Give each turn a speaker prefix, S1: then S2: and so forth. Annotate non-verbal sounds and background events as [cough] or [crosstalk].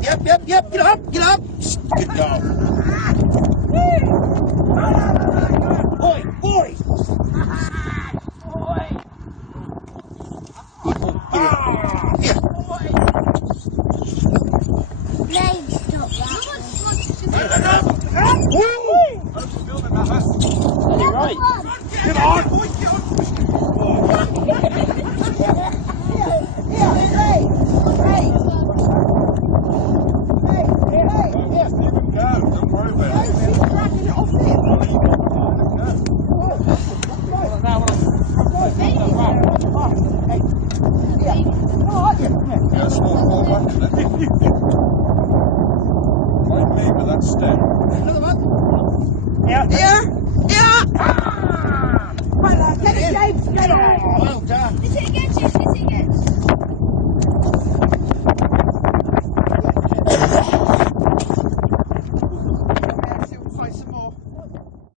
S1: yep, yep, yep, get up, get up.
S2: Good dog. Go.
S1: [laughs] boy, boy.
S3: Woo! I'm still building that house.
S4: Alright.
S1: Get on! Get on! Get on!
S3: Another [laughs] one. [laughs]